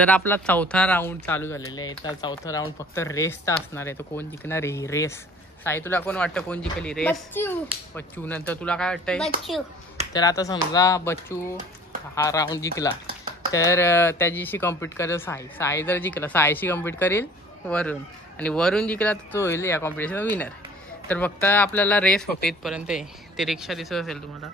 तर आपला चौथा राऊंड चालू झालेला आहे. तर चौथा राऊंड फक्त रेसचा असणार आहे. तर कोण जिंकणार आहे ही रेस? साई तुला कोण वाटतं कोण जिंकली रेस? बच्चू. नंतर तुला काय वाटतंय? तर आता समजा बच्चू हा राऊंड जिंकला तर त्याच्याशी कम्पीट करेल साई. साई जर जिंकला साईशी कम्पीट करेल वरून, आणि वरून जिंकला तर तो होईल या कॉम्पिटिशन विनर. तर फक्त आपल्याला रेस फक्त इथपर्यंत आहे. ते रिक्षा दिसत असेल तुम्हाला,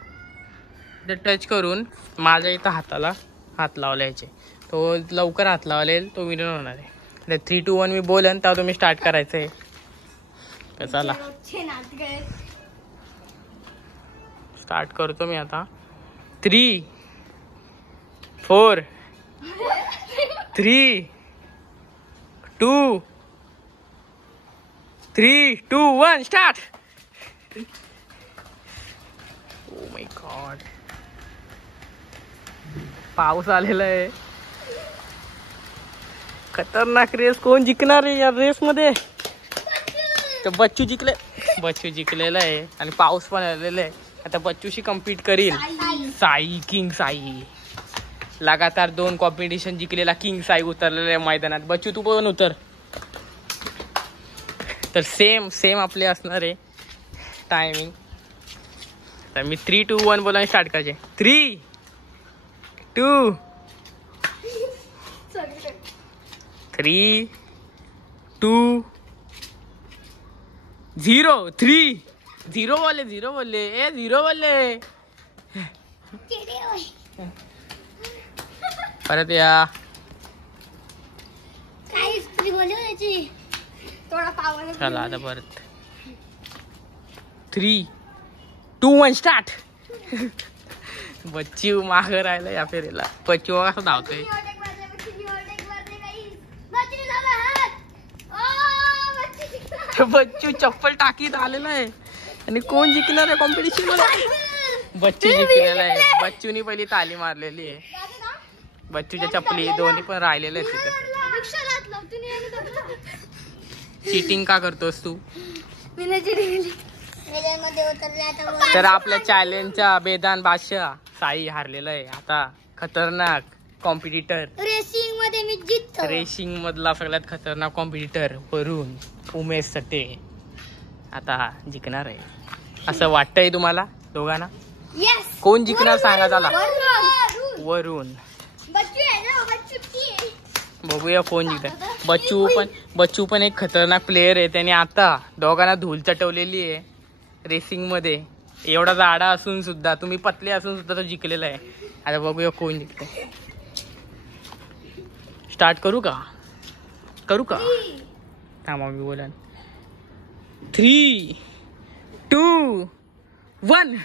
ते टच करून माझ्या इथं हाताला हात लावला यायचे. तो लवकर हात लावलेल तो विनर होणार आहे. तर 3, 2, 1 मी बोलन तेव्हा तुम्ही स्टार्ट करायचं आहे. तर चला स्टार्ट करतो मी आता. 3, 4, 3, 2, 1 स्टार्ट. ओ माय गॉड, पाऊस आलेला आहे. खतरनाक रेस. कोण जिंकणार आहे या रेस मध्ये? तर बच्चू जिंकलेला आहे आणि पाऊस पण आलेला आहे. आता बच्चूशी कम्पीट करील साई. किंग साई लगातार 2 कॉम्पिटिशन जिंकलेला किंग साई उतरलेला आहे मैदानात. बच्चू तू पण उतर. तर सेम आपले असणार आहे टायमिंग. तर मी 3, 2, 1 बोलायला स्टार्ट करायचे. 3, 2, 3, 2, 0. 3, 0 बोलले. 0 बोलले. परत या. चला आता परत 3, 2, 1 स्टार्ट. बच्चू माग राहिला या फेरीला. बच्चू कसं धावतोय. बच्चू चप्पल टाकीत आलेला आहे. आणि कोण जिंकणार आहे कॉम्पिटिशन मध्ये? बच्चू जिंकलेला आहे. बच्चूनी पहिली ताली मारलेली आहे. बच्चूच्या चप्पली दोन्ही पण राहिलेले आहेत तिथे. चीटिंग का करतोस तू? तर आपल्या चॅलेंजचा बेदान बादशाह साई हारलेला आहे. आता खतरनाक कॉम्पिटिटर रेसिंग मधला सगळ्यात खतरनाक कॉम्पिटिटर वरून उमेश सटे आता जिंकणार आहे असं वाटतंय तुम्हाला दोघांना? कोण जिंकणार सांगा चला. वरून बघूया कोण जिंकणार. बच्चू पण एक खतरनाक प्लेयर आहे. त्याने आता दोघांना धूल चटवलेली आहे रेसिंग मध्ये. एवढा जाडा असून सुद्धा, तुम्ही पतले असून सुद्धा तो जिंकलेला आहे. आता बघूया कोण जिंकतंय. स्टार्ट करू का थांबा मी बोला. 3, 2, 1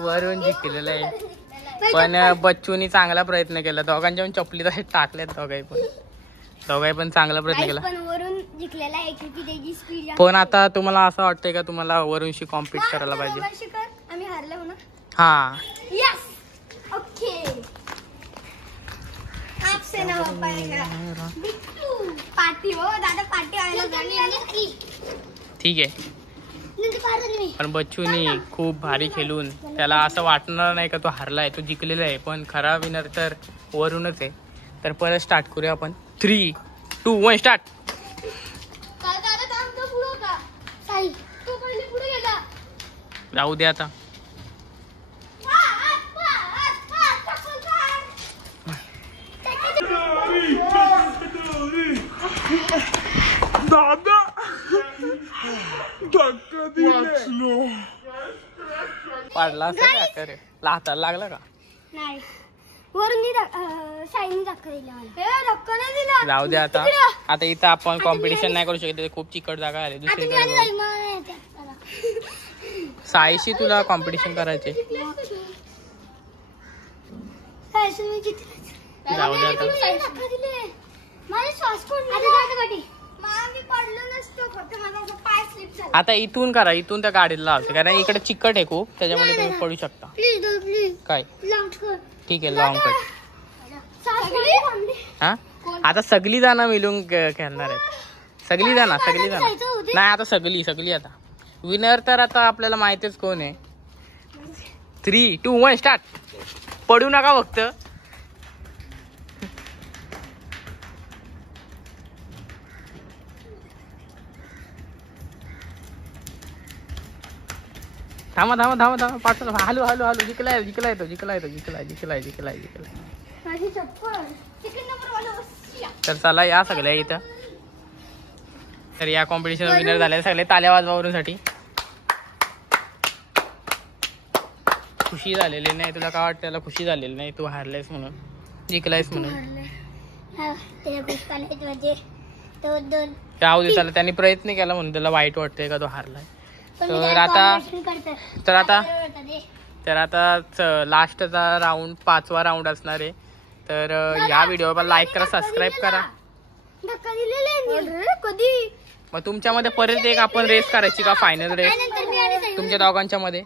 वरून जिंकलेलं आहे. पण बच्चूनी चांगला प्रयत्न केला. दोघांच्या चपली तसे टाकल्यात. दोघांनी पण चांगला प्रयत्न केला. पण आता तुम्हाला असं वाटतंय का तुम्हाला वरूनशी कॉम्पीट करायला पाहिजे? हा ठीक आहे. पण बच्चूनी खूप भारी खेळून त्याला असं वाटणार नाही का तो हारलाय. तो जिंकलेला आहे. पण खरा विनर तर वरूनच आहे. तर परत स्टार्ट करूया आपण. 3, 2, 1 स्टार्ट. जाऊ दे आता. दादा पाडला हाताला लागला का? नाही, वरून जाऊ दे आता. आता इथं आपण कॉम्पिटिशन नाही करू शकत. खूप चिकट जागा आहे. दुसरीकडे साईशी तुला कॉम्पिटिशन करायचे. जाऊ दे आता. आता इथून करा. इथून त्या गाडीला लावते कारण इकडे चिकट आहे खूप. त्याच्यामुळे तुम्ही पडू शकता. काय ठीक आहे लॉंग कट. हा आता सगळी जण मिळून खेळणार आहेत. सगळी जण नाही आता सगळी आता विनर तर आता आपल्याला माहितीच कोण आहे. 3, 2, 1 स्टार्ट. पडू नका फक्त. थांबा पाठव. हॅलो जिंकलाय तर चला या सगळ्या इथं. तर या कॉम्पिटिशन विनर झाले सगळे. ताल्या वाजवावरून साठी खुशी झालेली नाही. तुला काय वाटतं? त्याला खुशी झालेली नाही. तू हारलायस म्हणून, जिंकलायस म्हणून. राहू दे त्याला. त्यांनी प्रयत्न केला म्हणून त्याला वाईट वाटतंय का तो हारलाय. तर आता लास्टचा राऊंड 5वा राऊंड असणार आहे. तर या व्हिडिओला लाईक करा, सबस्क्राईब करा. मग तुमच्यामध्ये परत एक आपण रेस करायची का? फायनल रेस तुमच्या दोघांच्या मध्ये?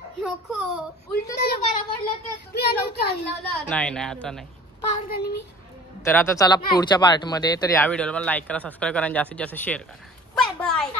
नाही आता नाही. तर आता चला पुढच्या पार्ट मध्ये. तर या व्हिडिओला लाईक करा, सबस्क्राईब करा आणि जास्तीत जास्त शेअर करा. Bye bye.